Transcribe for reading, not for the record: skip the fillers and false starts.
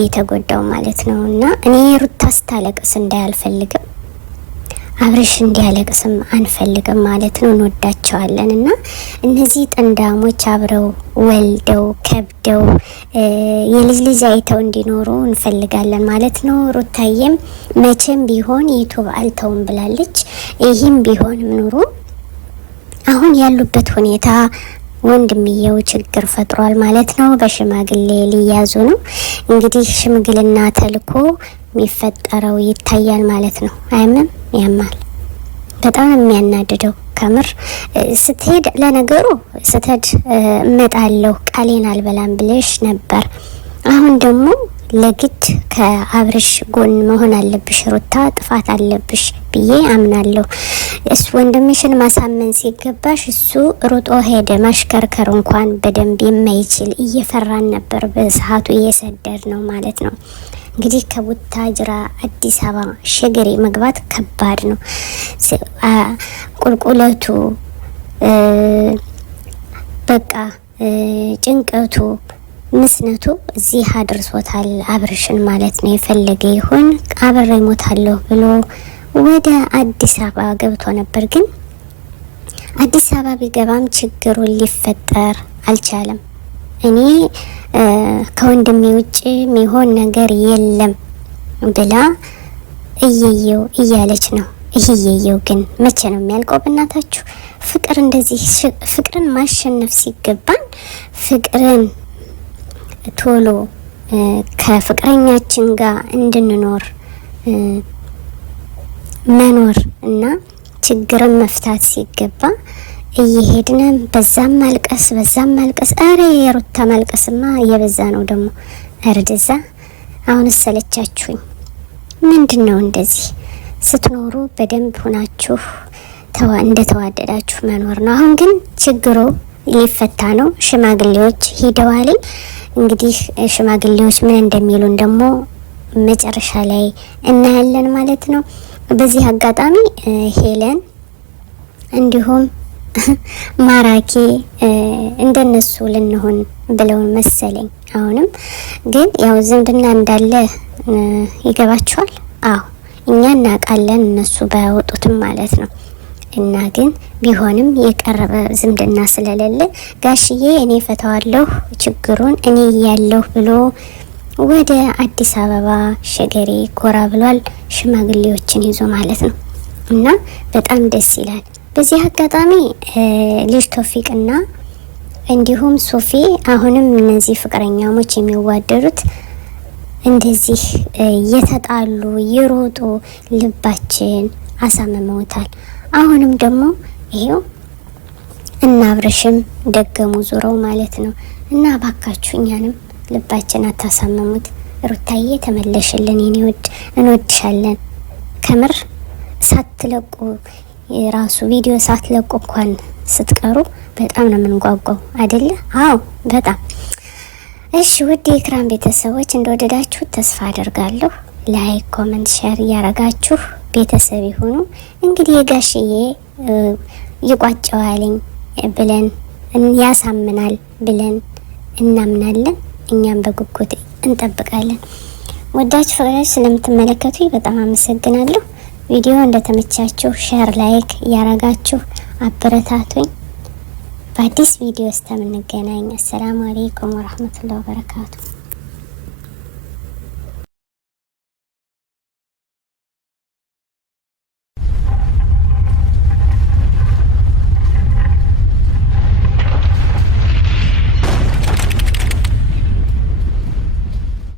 የተጎዳው ማለት ነውና እኔ ሩታ ስታለቅስ እንዳያልፈልግም አብርሽ እንዲያለቅስም አንፈልግም ማለት ነው። እንወዳቸዋለን እና እነዚህ ጥንዳሞች አብረው ወልደው ከብደው የልጅ ልጅ አይተው እንዲኖሩ እንፈልጋለን ማለት ነው። ሩታዬም መቼም ቢሆን ዩቲዩብ አልተውም ብላለች። ይህም ቢሆንም ኑሮ አሁን ያሉበት ሁኔታ ወንድምየው ችግር ፈጥሯል ማለት ነው። በሽማግሌ ሊያዙ ነው እንግዲህ ሽምግልና ተልኮ የሚፈጠረው ይታያል ማለት ነው። አያምም ያማል። በጣም የሚያናድደው ከምር ስትሄድ ለነገሩ ስትሄድ እመጣለሁ ቃሌን አልበላም ብለሽ ነበር። አሁን ደግሞ ለግድ ከአብርሽ ጎን መሆን አለብሽ ሩታ፣ ጥፋት አለብሽ ብዬ አምናለሁ። እሱ ወንድምሽን ማሳመን ሲገባሽ እሱ ሩጦ ሄደ። ማሽከርከር እንኳን በደንብ የማይችል እየፈራን ነበር በሰዓቱ እየሰደድ ነው ማለት ነው። እንግዲህ ከቡታጅራ አዲስ አበባ ሸገሬ መግባት ከባድ ነው። ቁልቁለቱ በቃ ጭንቀቱ ምስነቱ እዚህ አድርሶታል አብርሽን ማለት ነው። የፈለገ ይሁን አብሬ ሞታለሁ ብሎ ወደ አዲስ አበባ ገብቶ ነበር። ግን አዲስ አበባ ቢገባም ችግሩን ሊፈጠር አልቻለም። እኔ ከወንድሜ ውጭ የሚሆን ነገር የለም ብላ እየየው እያለች ነው። እየየው ግን መቼ ነው የሚያልቀው? በእናታችሁ ፍቅር እንደዚህ ፍቅርን ማሸነፍ ሲገባን ፍቅርን ቶሎ ከፍቅረኛችን ጋር እንድንኖር መኖር እና ችግርን መፍታት ሲገባ እየሄድን በዛም ማልቀስ። አረ የሩታ ማልቀስማ እየበዛ ነው ደግሞ። እርድዛ አሁን ሰለቻችሁኝ። ምንድነው እንደዚህ ስትኖሩ በደንብ ሆናችሁ እንደተዋደዳችሁ መኖር ነው። አሁን ግን ችግሩ ሊፈታ ነው። ሽማግሌዎች ሂደዋል። እንግዲህ ሽማግሌዎች ምን እንደሚሉን ደግሞ መጨረሻ ላይ እናያለን ማለት ነው። በዚህ አጋጣሚ ሄለን እንዲሁም ማራኪ እንደነሱ ልንሆን ብለውን መሰለኝ። አሁንም ግን ያው ዝምድና እንዳለ ይገባቸዋል። አዎ እኛ እናውቃለን፣ እነሱ ባያወጡትም ማለት ነው። እና ግን ቢሆንም የቀረበ ዝምድና ስለሌለ ጋሽዬ እኔ ፈታዋለሁ ችግሩን እኔ ያለሁ ብሎ ወደ አዲስ አበባ ሸገሬ ጎራ ብሏል፣ ሽማግሌዎችን ይዞ ማለት ነው። እና በጣም ደስ ይላል። በዚህ አጋጣሚ ልጅ ቶፊቅና እንዲሁም ሶፊ አሁንም እነዚህ ፍቅረኛሞች የሚዋደዱት እንደዚህ እየተጣሉ እየሮጡ ልባችን አሳምመውታል። አሁንም ደግሞ ይሄው እና አብርሽም ደገሙ ዙረው ማለት ነው። እና ባካችሁ እኛንም ልባችን አታሳመሙት። ሩታዬ ተመለሽልን የኔ ውድ፣ እንወድሻለን። ከምር ሳትለቁ የራሱ ቪዲዮ ሳትለቁ እንኳን ስትቀሩ በጣም ነው የምንጓጓው አይደለ? አዎ በጣም እሺ። ውድ የኢክራም ቤተሰቦች እንደወደዳችሁ ተስፋ አደርጋለሁ። ላይክ፣ ኮሜንት፣ ሼር እያረጋችሁ ቤተሰብ ይሁኑ። እንግዲህ የጋሽዬ ይቋጨዋልኝ ብለን ያሳምናል ብለን እናምናለን። እኛም በጉጉት እንጠብቃለን። ወዳችሁ ፈቅዳችሁ ስለምትመለከቱ በጣም አመሰግናለሁ። ቪዲዮ እንደተመቻችሁ ሼር፣ ላይክ እያረጋችሁ አበረታቱኝ። በአዲስ ቪዲዮ እስከምንገናኝ አሰላሙ አለይኩም ወራህመቱላሂ ወበረካቱ።